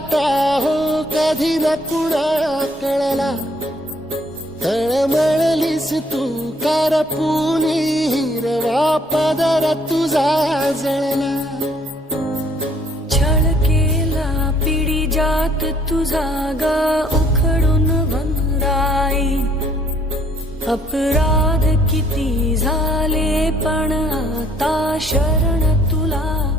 आता हो कधी न कुणा कळला. तळमळलीस तू कारपुनी हिरवा पदर तुझा जळला. छळ केला पिढी जात तुझा ग उखडून वनराई अपराध किती झाले पण आता शरण तुला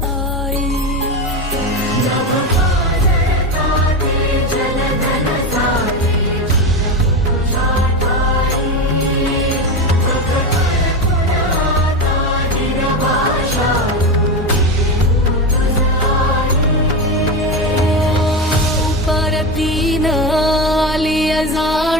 आली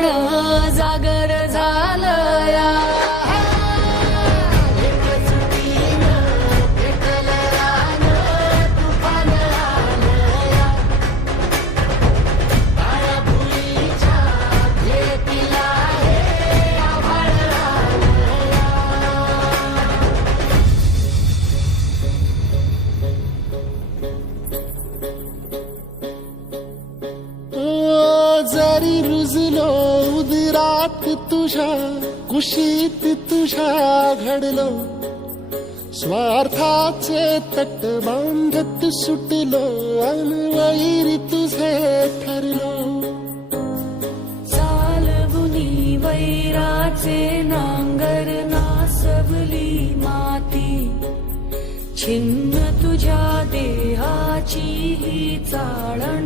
हात तुझ्या कुशीत तुझ्या घडलो. स्वार्थाचे तट बांधत सुटलो अनवैरी तुझे ठरलो. चालवुनी वैराचे नांगर नासवली माती. छिन्न तुझ्या देहाची ही चाळण